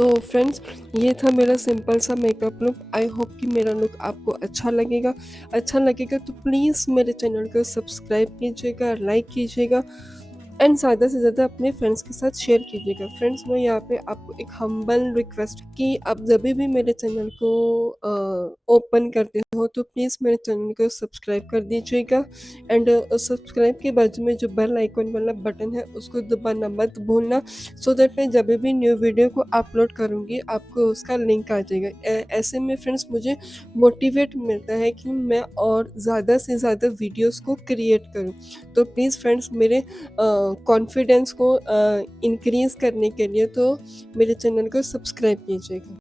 तो फ्रेंड्स, ये था मेरा सिंपल सा मेकअप लुक। आई होप कि मेरा लुक आपको अच्छा लगेगा तो प्लीज़ मेरे चैनल को सब्सक्राइब कीजिएगा, लाइक कीजिएगा एंड ज़्यादा से ज़्यादा अपने फ्रेंड्स के साथ शेयर कीजिएगा। फ्रेंड्स, मैं यहाँ पे आपको एक हम्बल रिक्वेस्ट कि आप जब भी मेरे चैनल को ओपन करते हो तो प्लीज़ मेरे चैनल को सब्सक्राइब कर दीजिएगा एंड सब्सक्राइब के बाजू में जो बेल आइकन वाला बटन है उसको दबाना मत भूलना, सो दैट मैं जब भी न्यू वीडियो को अपलोड करूँगी आपको उसका लिंक आ जाएगा। ऐसे में फ्रेंड्स मुझे मोटिवेट मिलता है कि मैं और ज़्यादा से ज़्यादा वीडियोस को क्रिएट करूँ। तो प्लीज़ फ्रेंड्स, मेरे कॉन्फिडेंस को इंक्रीज़ करने के लिए तो मेरे चैनल को सब्सक्राइब कीजिएगा।